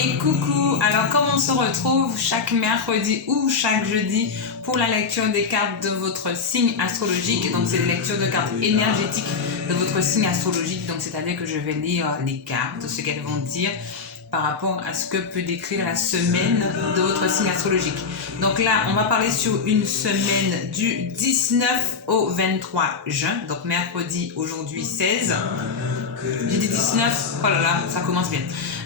Hey, coucou! Alors, comme on se retrouve chaque mercredi ou chaque jeudi pour la lecture des cartes de votre signe astrologique. Donc, c'est les lectures de cartes énergétiques de votre signe astrologique. Donc, c'est-à-dire que je vais lire les cartes, ce qu'elles vont dire par rapport à ce que peut décrire la semaine de votre signe astrologique. Donc là, on va parler sur une semaine du 19 au 23 juin. Donc, mercredi, aujourd'hui 16. J'ai dit 19, oh là là, ça commence bien.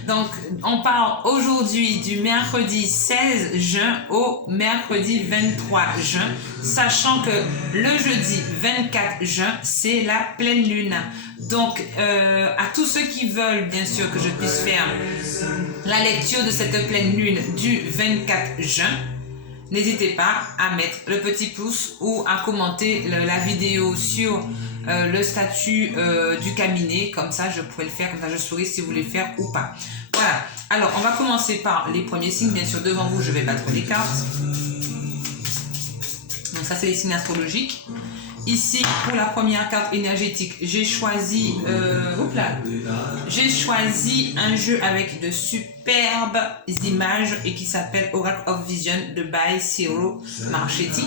Donc, on parle aujourd'hui du mercredi 16 juin au mercredi 23 juin, sachant que le jeudi 24 juin, c'est la pleine lune. Donc, à tous ceux qui veulent, bien sûr, que je puisse faire la lecture de cette pleine lune du 24 juin, n'hésitez pas à mettre le petit pouce ou à commenter la vidéo sur le statut du cabinet. Comme ça, je pourrais le faire, comme ça je saurai si vous voulez le faire ou pas. Voilà. Alors, on va commencer par les premiers signes. Bien sûr, devant vous, je vais battre les cartes. Donc ça, c'est les signes astrologiques. Ici, pour la première carte énergétique, j'ai choisi un jeu avec de superbes images et qui s'appelle Oracle of Vision de by Ciro Marchetti.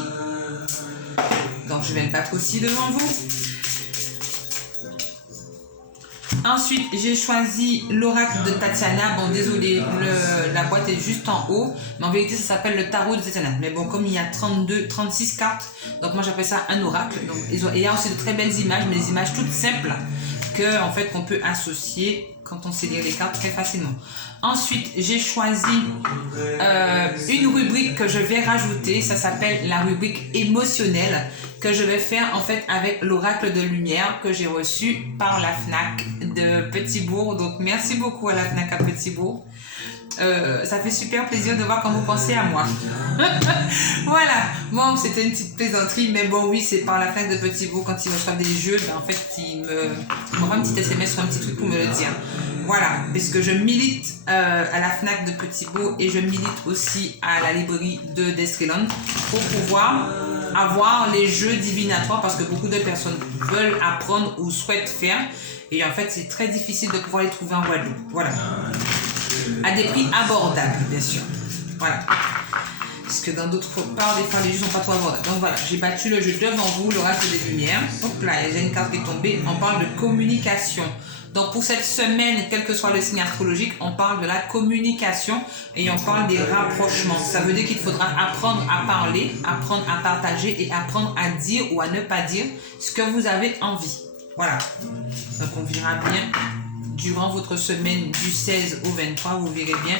Donc, je vais le battre aussi devant vous. Ensuite, j'ai choisi l'oracle de Tatiana. Bon, désolé, la boîte est juste en haut. Mais en vérité, ça s'appelle le tarot de Tatiana. Mais bon, comme il y a 36 cartes, donc moi j'appelle ça un oracle. Donc, il y a aussi de très belles images, mais des images toutes simples qu'on peut associer quand on sait lire les cartes très facilement. Ensuite, j'ai choisi une rubrique que je vais rajouter. Ça s'appelle la rubrique émotionnelle que je vais faire en fait avec l'oracle de lumière que j'ai reçu par la FNAC de Petit-Bourg. Donc, merci beaucoup à la FNAC à Petit-Bourg. Ça fait super plaisir de voir quand vous pensez à moi. Voilà. Bon, c'était une petite plaisanterie, mais bon, oui, c'est par la FNAC de Petit-Bourg. Quand ils reçoivent des jeux, ben, en fait, ils m'envoient un petit SMS ou un petit truc pour me le dire. Voilà, parce que je milite à la FNAC de Petit-Bourg et je milite aussi à la librairie de d'Escalon pour pouvoir avoir les jeux divinatoires parce que beaucoup de personnes veulent apprendre ou souhaitent faire et en fait, c'est très difficile de pouvoir les trouver en Guadeloupe. Voilà. À des prix abordables, bien sûr. Voilà. Parce que dans d'autres parts, des fois, les jeux ne sont pas trop abordables. Donc voilà, j'ai battu le jeu devant vous, l'oracle des lumières. Hop là, il y a une carte qui est tombée. On parle de communication. Donc pour cette semaine, quel que soit le signe astrologique, on parle de la communication et on parle des rapprochements. Ça veut dire qu'il faudra apprendre à parler, apprendre à partager et apprendre à dire ou à ne pas dire ce que vous avez envie. Voilà. Donc on verra bien durant votre semaine du 16 au 23, vous verrez bien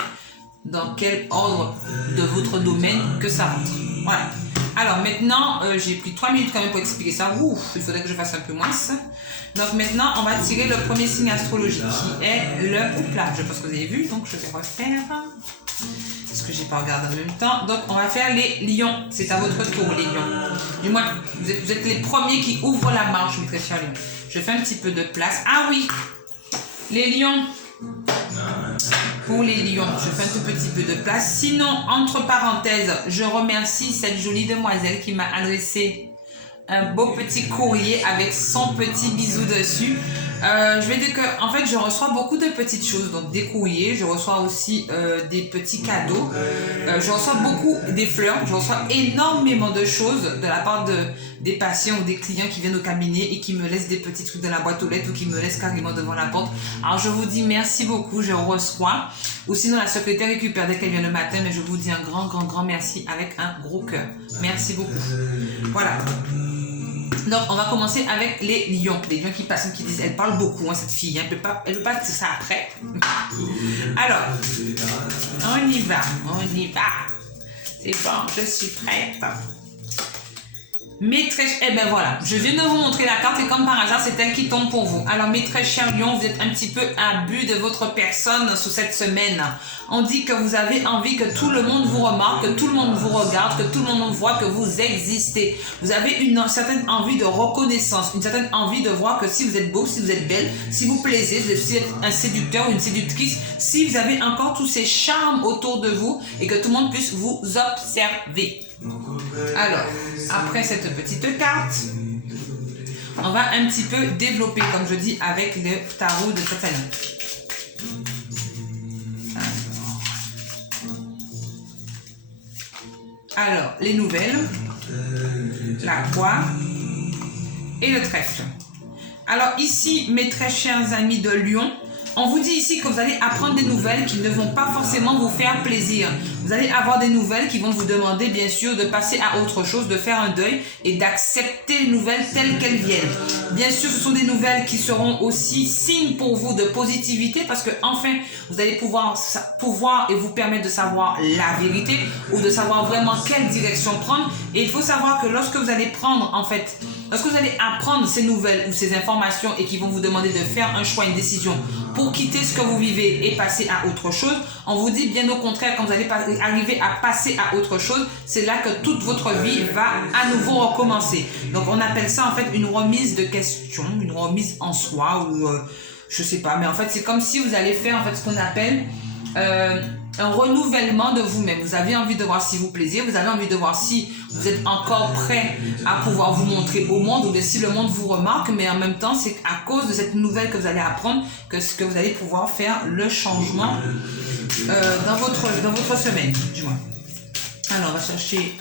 dans quel ordre de votre domaine que ça rentre. Voilà. Alors maintenant, j'ai pris 3 minutes quand même pour expliquer ça. Ouf, il faudrait que je fasse un peu moins. Donc maintenant, on va tirer le premier signe astrologique qui est le... Oups là, je pense que vous avez vu, donc je vais refaire. Parce que j'ai pas regardé en même temps. Donc on va faire les lions. C'est à votre tour, les lions. Du moins, vous êtes les premiers qui ouvrent la marche, mes très chers lions. Je fais un petit peu de place. Ah oui, les lions. Pour les lions, je fais un tout petit peu de place. Sinon, entre parenthèses, je remercie cette jolie demoiselle qui m'a adressé un beau petit courrier avec son petit bisou dessus. Je vais dire que en fait je reçois beaucoup de petites choses, donc des courriers, je reçois aussi des petits cadeaux, je reçois beaucoup des fleurs, je reçois énormément de choses de la part des patients ou des clients qui viennent au cabinet et qui me laissent des petits trucs dans la boîte aux lettres ou qui me laissent carrément devant la porte. Alors je vous dis merci beaucoup, je reçois, ou sinon la secrétaire récupère dès qu'elle vient le matin, mais je vous dis un grand merci avec un gros cœur. Merci beaucoup. Voilà. Donc, on va commencer avec les lions. Les lions qui passent, qui disent, elle parle beaucoup, hein, cette fille. Elle ne peut pas dire ça après. Alors, on y va. C'est bon, je suis prête. Mes très... Eh ben voilà, je viens de vous montrer la carte et comme par hasard, c'est elle qui tombe pour vous. Alors mes très chers lions, vous êtes un petit peu imbu de votre personne sous cette semaine. On dit que vous avez envie que tout le monde vous remarque, que tout le monde vous regarde, que tout le monde voit que vous existez. Vous avez une certaine envie de reconnaissance, une certaine envie de voir que si vous êtes beau, si vous êtes belle, si vous plaisez, si vous êtes un séducteur ou une séductrice, si vous avez encore tous ces charmes autour de vous et que tout le monde puisse vous observer. Alors, après cette petite carte, on va un petit peu développer, comme je dis, avec le tarot de Tatiana. Alors, Alors, les nouvelles, la croix et le trèfle. Alors ici, mes très chers amis de Lion, on vous dit ici que vous allez apprendre des nouvelles qui ne vont pas forcément vous faire plaisir. Vous allez avoir des nouvelles qui vont vous demander bien sûr de passer à autre chose, de faire un deuil et d'accepter les nouvelles telles qu'elles viennent. Bien sûr, ce sont des nouvelles qui seront aussi signes pour vous de positivité parce que enfin, vous allez pouvoir et vous permettre de savoir la vérité ou de savoir vraiment quelle direction prendre. Et il faut savoir que lorsque vous allez prendre en fait, lorsque vous allez apprendre ces nouvelles ou ces informations et qui vont vous demander de faire un choix, une décision pour quitter ce que vous vivez et passer à autre chose, on vous dit bien au contraire, quand vous allez arriver à passer à autre chose, c'est là que toute votre vie va à nouveau recommencer. Donc on appelle ça en fait une remise de question, une remise en soi ou je sais pas, mais en fait c'est comme si vous allez faire en fait ce qu'on appelle un renouvellement de vous-même. Vous avez envie de voir si vous plaisez, vous avez envie de voir si vous êtes encore prêt à pouvoir vous montrer au monde ou bien si le monde vous remarque, mais en même temps, c'est à cause de cette nouvelle que vous allez apprendre que vous allez pouvoir faire le changement dans votre semaine, du moins. Alors, on va chercher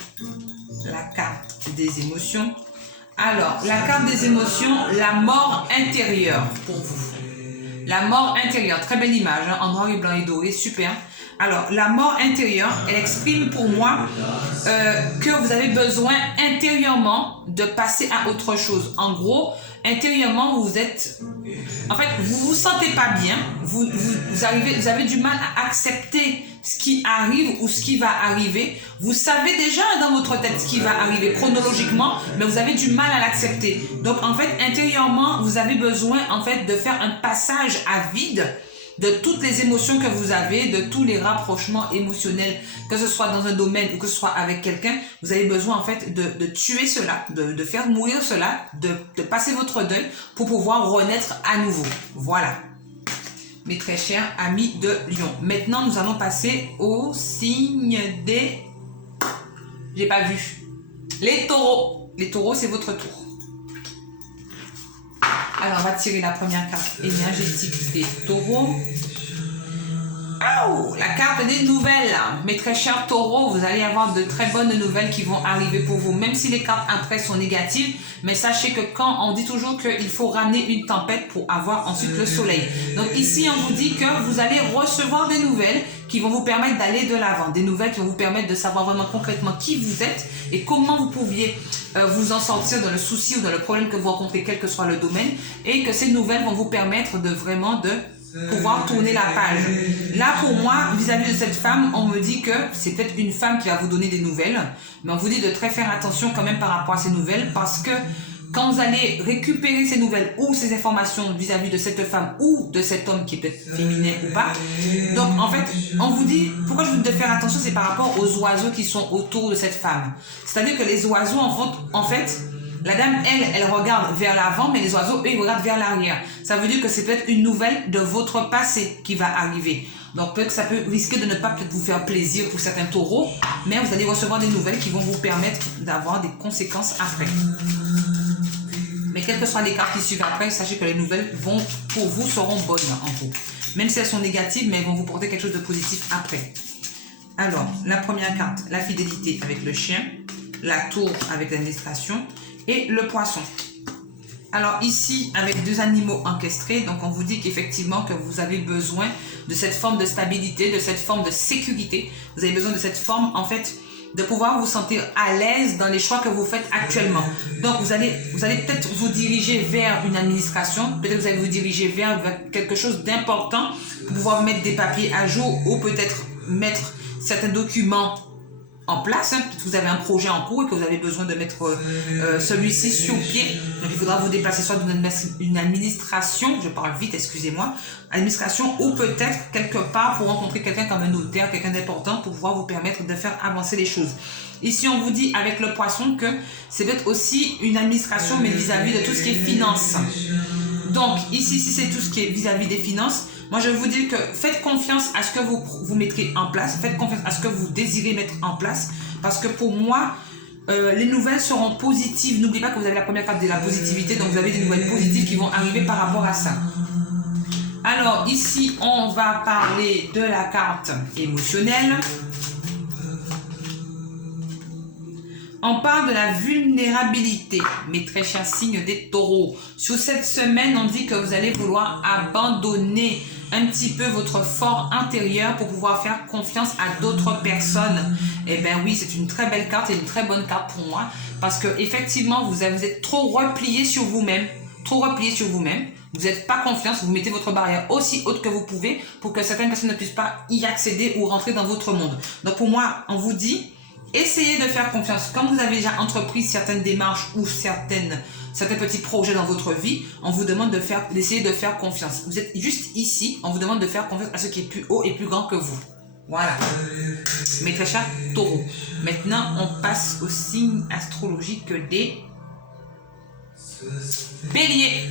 la carte des émotions. Alors, la carte des émotions, la mort intérieure pour vous. La mort intérieure, très belle image, hein, en noir et blanc et doré, super. Alors, la mort intérieure, elle exprime pour moi que vous avez besoin intérieurement de passer à autre chose. En gros, intérieurement, vous êtes... En fait, vous vous sentez pas bien, vous avez du mal à accepter ce qui arrive ou ce qui va arriver. Vous savez déjà dans votre tête ce qui va arriver chronologiquement, mais vous avez du mal à l'accepter. Donc, en fait, intérieurement, vous avez besoin en fait de faire un passage à vide de toutes les émotions que vous avez, de tous les rapprochements émotionnels, que ce soit dans un domaine ou que ce soit avec quelqu'un. Vous avez besoin en fait de tuer cela, de faire mourir cela, de passer votre deuil pour pouvoir renaître à nouveau. Voilà, mes très chers amis de Lion. Maintenant, nous allons passer au signe des... J'ai pas vu. Les taureaux. Les taureaux, c'est votre tour. Alors, on va tirer la première carte énergétique des taureaux. Oh, la carte des nouvelles. Mes très chers taureaux, vous allez avoir de très bonnes nouvelles qui vont arriver pour vous. Même si les cartes après sont négatives, mais sachez que quand on dit toujours qu'il faut ramener une tempête pour avoir ensuite le soleil. Donc ici, on vous dit que vous allez recevoir des nouvelles qui vont vous permettre d'aller de l'avant. Des nouvelles qui vont vous permettre de savoir vraiment concrètement qui vous êtes et comment vous pouviez vous en sortir dans le souci ou dans le problème que vous rencontrez, quel que soit le domaine. Et que ces nouvelles vont vous permettre de vraiment pouvoir tourner la page. Là, pour moi, vis-à-vis de cette femme, on me dit que c'est peut-être une femme qui va vous donner des nouvelles, mais on vous dit de très faire attention quand même par rapport à ces nouvelles, parce que quand vous allez récupérer ces nouvelles ou ces informations vis-à-vis de cette femme ou de cet homme qui est peut-être féminin ou pas, donc en fait, on vous dit, pourquoi je vous dis de faire attention, c'est par rapport aux oiseaux qui sont autour de cette femme. C'est-à-dire que les oiseaux, en fait, la dame, elle regarde vers l'avant, mais les oiseaux, eux, ils regardent vers l'arrière. Ça veut dire que c'est peut-être une nouvelle de votre passé qui va arriver. Donc peut-être que ça peut risquer de ne pas peut-être vous faire plaisir pour certains taureaux, mais vous allez recevoir des nouvelles qui vont vous permettre d'avoir des conséquences après. Mais quelles que soient les cartes qui suivent après, sachez que les nouvelles pour vous seront bonnes en gros. Même si elles sont négatives, mais elles vont vous porter quelque chose de positif après. Alors, la première carte, la fidélité avec le chien, la tour avec l'administration et le poisson. Alors ici, avec deux animaux encastrés, donc on vous dit qu'effectivement que vous avez besoin de cette forme de stabilité, de cette forme de sécurité. Vous avez besoin de cette forme, en fait, de pouvoir vous sentir à l'aise dans les choix que vous faites actuellement. Donc vous allez peut-être vous diriger vers une administration, peut-être vous allez vous diriger vers quelque chose d'important pour pouvoir mettre des papiers à jour ou peut-être mettre certains documents en place. Peut-être que vous avez un projet en cours et que vous avez besoin de mettre celui-ci sur pied. Donc il faudra vous déplacer soit dans une administration, je parle vite, excusez-moi, administration ou peut-être quelque part pour rencontrer quelqu'un comme un notaire, quelqu'un d'important pour pouvoir vous permettre de faire avancer les choses. Ici, on vous dit avec le poisson que c'est peut-être aussi une administration, mais vis-à-vis de tout ce qui est finance. Donc ici, si c'est tout ce qui est vis-à-vis des finances, moi je vous dis que faites confiance à ce que vous mettrez en place, faites confiance à ce que vous désirez mettre en place, parce que pour moi, les nouvelles seront positives. N'oubliez pas que vous avez la première carte de la positivité, donc vous avez des nouvelles positives qui vont arriver par rapport à ça. Alors ici, on va parler de la carte émotionnelle. On parle de la vulnérabilité, mes très chers signes des taureaux. Sur cette semaine, on dit que vous allez vouloir abandonner un petit peu votre fort intérieur pour pouvoir faire confiance à d'autres personnes. Eh bien oui, c'est une très belle carte et une très bonne carte pour moi parce que effectivement, vous êtes trop replié sur vous-même, Vous n'êtes pas confiance, vous mettez votre barrière aussi haute que vous pouvez pour que certaines personnes ne puissent pas y accéder ou rentrer dans votre monde. Donc pour moi, on vous dit, essayez de faire confiance. Quand vous avez déjà entrepris certaines démarches ou certains petits projets dans votre vie, on vous demande d'essayer de faire confiance. Vous êtes juste ici, on vous demande de faire confiance à ce qui est plus haut et plus grand que vous. Voilà. Mes très chers taureaux. Maintenant, on passe au signe astrologique des béliers.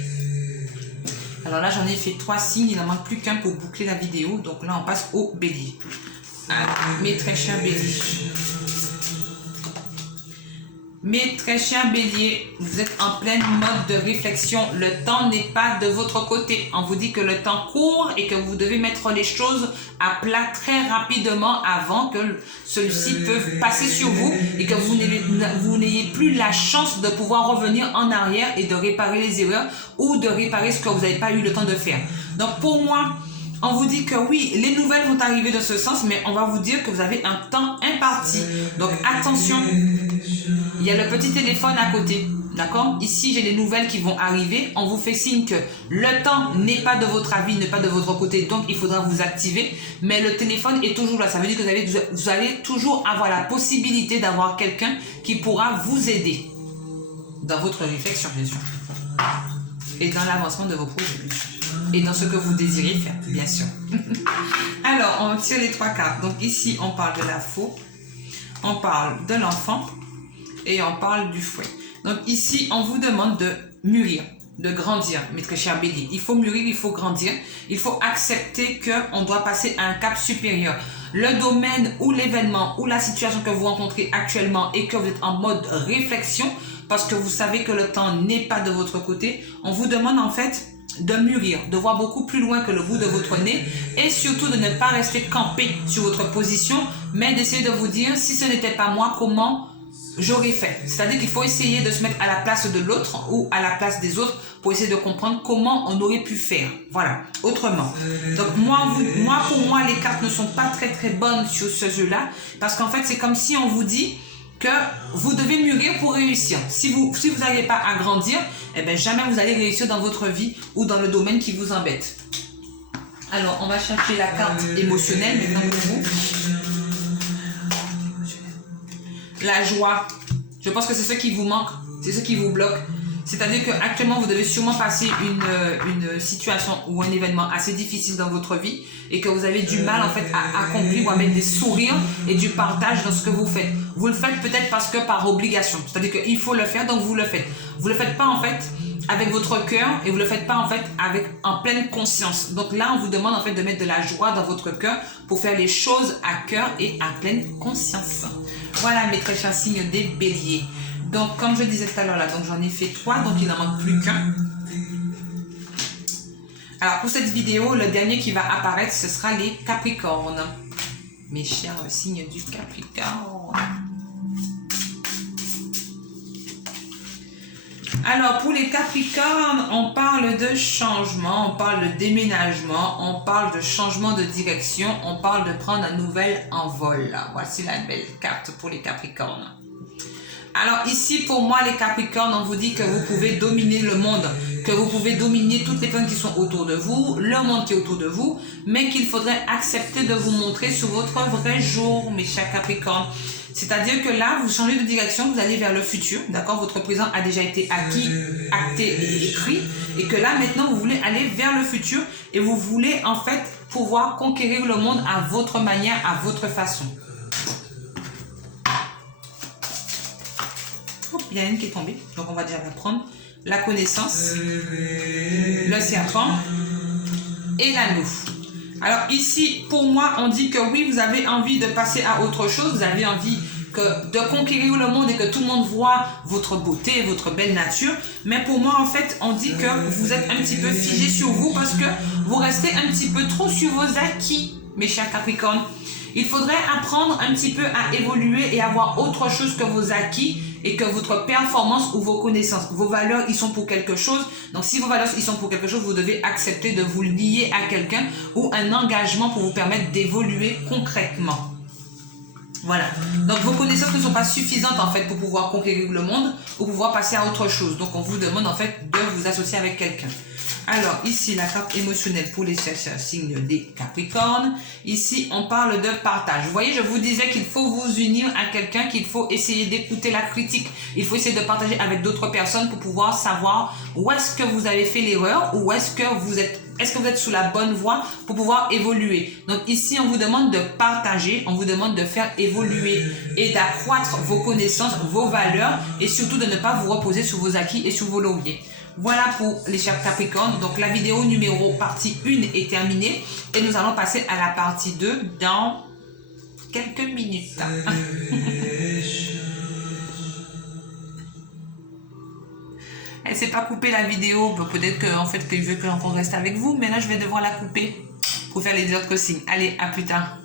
Alors là, j'en ai fait 3 signes, il n'en manque plus qu'un pour boucler la vidéo. Donc là, on passe au bélier. Mes très chers béliers. Mes très chers béliers, vous êtes en pleine mode de réflexion. Le temps n'est pas de votre côté. On vous dit que le temps court et que vous devez mettre les choses à plat très rapidement avant que celui-ci peut passer sur vous et que vous n'ayez plus la chance de pouvoir revenir en arrière et de réparer les erreurs ou de réparer ce que vous n'avez pas eu le temps de faire. Donc pour moi, on vous dit que oui, les nouvelles vont arriver dans ce sens, mais on va vous dire que vous avez un temps imparti. Donc attention, il y a le petit téléphone à côté, d'accord? Ici, j'ai les nouvelles qui vont arriver. On vous fait signe que le temps n'est pas de votre avis, n'est pas de votre côté, donc il faudra vous activer. Mais le téléphone est toujours là. Ça veut dire que vous allez toujours avoir la possibilité d'avoir quelqu'un qui pourra vous aider dans votre réflexion, bien sûr. Et dans l'avancement de vos projets, bien sûr. Et dans ce que vous désirez faire, bien sûr. Alors, on tire les 3 cartes. Donc ici, on parle de la faux, on parle de l'enfant et on parle du fouet. Donc ici, on vous demande de mûrir, de grandir, mes très chers béliers. Il faut mûrir, il faut grandir. Il faut accepter qu'on doit passer à un cap supérieur. Le domaine ou l'événement ou la situation que vous rencontrez actuellement et que vous êtes en mode réflexion, parce que vous savez que le temps n'est pas de votre côté, on vous demande en fait de mûrir, de voir beaucoup plus loin que le bout de votre nez et surtout de ne pas rester campé sur votre position, mais d'essayer de vous dire, si ce n'était pas moi, comment j'aurais fait. C'est-à-dire qu'il faut essayer de se mettre à la place de l'autre ou à la place des autres pour essayer de comprendre comment on aurait pu faire. Voilà, autrement. Donc pour moi, les cartes ne sont pas très très bonnes sur ce jeu-là parce qu'en fait, c'est comme si on vous dit que vous devez mûrir pour réussir. Si vous n'arrivez pas à grandir, eh bien jamais vous allez réussir dans votre vie ou dans le domaine qui vous embête. Alors, on va chercher la carte émotionnelle maintenant pour vous. La joie. Je pense que c'est ce qui vous manque, c'est ce qui vous bloque. C'est-à-dire qu'actuellement, vous devez sûrement passer une situation ou un événement assez difficile dans votre vie et que vous avez du mal en fait à accomplir ou à mettre des sourires et du partage dans ce que vous faites. Vous le faites peut-être parce que par obligation. C'est-à-dire qu'il faut le faire, donc vous le faites. Vous le faites pas en fait avec votre cœur et vous le faites pas en fait en pleine conscience. Donc là, on vous demande en fait de mettre de la joie dans votre cœur pour faire les choses à cœur et à pleine conscience. Voilà mes très chers signes des béliers. Donc, comme je disais tout à l'heure, là, donc j'en ai fait 3, donc il n'en manque plus qu'un. Alors, pour cette vidéo, le dernier qui va apparaître, ce sera les Capricornes. Mes chers signes du Capricorne. Alors, pour les Capricornes, on parle de changement, on parle de déménagement, on parle de changement de direction, on parle de prendre un nouvel envol. Voici la belle carte pour les Capricornes. Alors ici, pour moi, les Capricornes, on vous dit que vous pouvez dominer le monde, que vous pouvez dominer toutes les personnes qui sont autour de vous, le monde qui est autour de vous, mais qu'il faudrait accepter de vous montrer sur votre vrai jour, mes chers Capricornes. C'est-à-dire que là, vous changez de direction, vous allez vers le futur, d'accord? Votre présent a déjà été acquis, acté et écrit, et que là, maintenant, vous voulez aller vers le futur et vous voulez en fait pouvoir conquérir le monde à votre manière, à votre façon. Il y en a une qui est tombée, donc on va déjà la prendre. La connaissance, le serpent et l'anneau. Alors ici, pour moi, on dit que oui, vous avez envie de passer à autre chose, vous avez envie de conquérir le monde et que tout le monde voit votre beauté, votre belle nature. Mais pour moi, en fait, on dit que vous êtes un petit peu figé sur vous parce que vous restez un petit peu trop sur vos acquis, mes chers Capricornes. Il faudrait apprendre un petit peu à évoluer et avoir autre chose que vos acquis et que votre performance ou vos connaissances. Vos valeurs, ils sont pour quelque chose. Donc, si vos valeurs, ils sont pour quelque chose, vous devez accepter de vous lier à quelqu'un ou un engagement pour vous permettre d'évoluer concrètement. Voilà. Donc, vos connaissances ne sont pas suffisantes, en fait, pour pouvoir conquérir le monde ou pouvoir passer à autre chose. Donc, on vous demande, en fait, de vous associer avec quelqu'un. Alors, ici, la carte émotionnelle pour les signes des Capricornes. Ici, on parle de partage. Vous voyez, je vous disais qu'il faut vous unir à quelqu'un, qu'il faut essayer d'écouter la critique. Il faut essayer de partager avec d'autres personnes pour pouvoir savoir où est-ce que vous avez fait l'erreur ou est-ce que vous êtes sous la bonne voie pour pouvoir évoluer. Donc ici, on vous demande de partager, on vous demande de faire évoluer et d'accroître vos connaissances, vos valeurs et surtout de ne pas vous reposer sur vos acquis et sur vos lauriers. Voilà pour les chers Capricornes. Donc la vidéo numéro partie 1 est terminée et nous allons passer à la partie 2 dans quelques minutes. Elle s'est pas coupée la vidéo, peut-être qu'en fait qu'il veut qu'on reste avec vous, mais là je vais devoir la couper pour faire les autres signes. Allez, à plus tard.